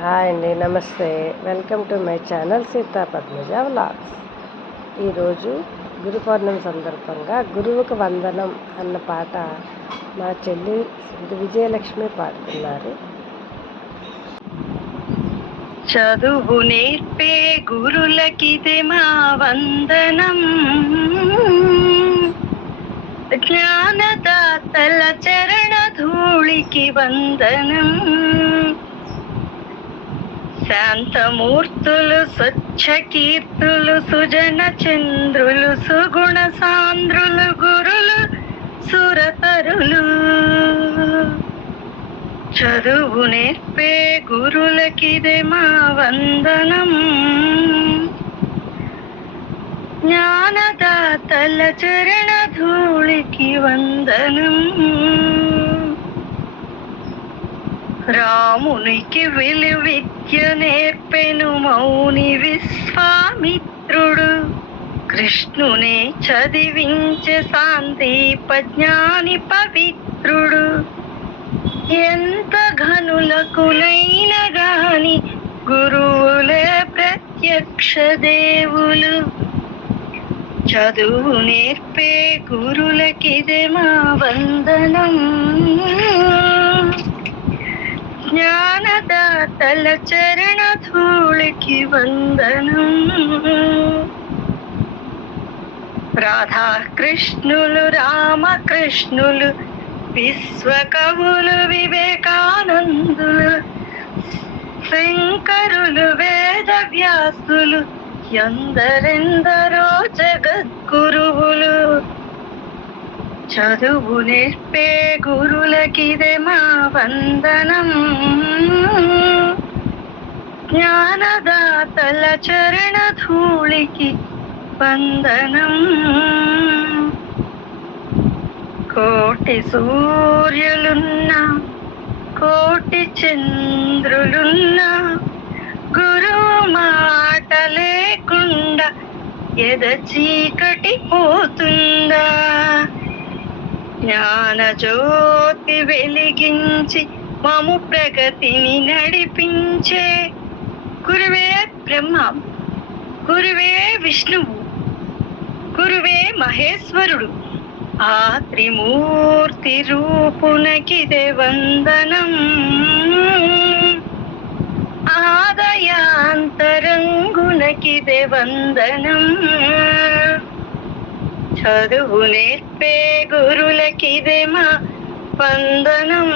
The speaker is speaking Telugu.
హాయ్ అండి, నమస్తే. Welcome to my channel Sita Padmaja vlogs. ఈరోజు గురు పౌర్ణమి సందర్భంగా గురువుకు వందనం అన్న పాట మా చెల్లి విజయలక్ష్మి పాడుతున్నారు. చదువు నేర్పే గురులకిదే మా వందనం, జ్ఞానదాతల చరణ ధూళికి వందనం. శాంతమూర్తులు, స్వచ్ఛ కీర్తులు, సుజన చంద్రులు, సుగుణ సాంద్రులు, గురులు సురతరులు. చదువు నేర్పే గురులకిదే మా వందనం, జ్ఞానదాతల చరణ ధూళికి వందనం. రామునికి విలువిద్య నేర్పెను మౌని విశ్వామిత్రుడు, కృష్ణునే చదివించే సాందీప జ్ఞాని పవిత్రుడు. ఎంత ఘనులకునైన గాని గురువులే ప్రత్యక్ష దేవులు. చదువు నేర్పే గురులకిదే మా వందనం, జ్ఞానదాతల చరణ ధూళికి వందనం. రాధాకృష్ణులు, రామకృష్ణులు, విశ్వకవులు, వివేకానందులు, శంకరులు, వేద వ్యాసులు, ఎందరెందరో జగద్గురువులు. చదువు నేర్పే గురులకిదే మా వందనం, జ్ఞానదాతల చరణ ధూళికి వందనం. కోటి సూర్యులున్నా, కోటి చంద్రులున్నా, గురువు మాట లేకుండా ఎద చీకటి పోతుందా? జ్ఞాన జ్యోతి వెలిగించి మము ప్రగతిని నడిపించే గురువే బ్రహ్మ, గురువే విష్ణువు, గురువే మహేశ్వరుడు. ఆ త్రిమూర్తి రూపునకిదే వందనం, ఆదయాంతరంగునకిదే వందనం. చదువు నేర్పే గురులకిదే మా వందనం.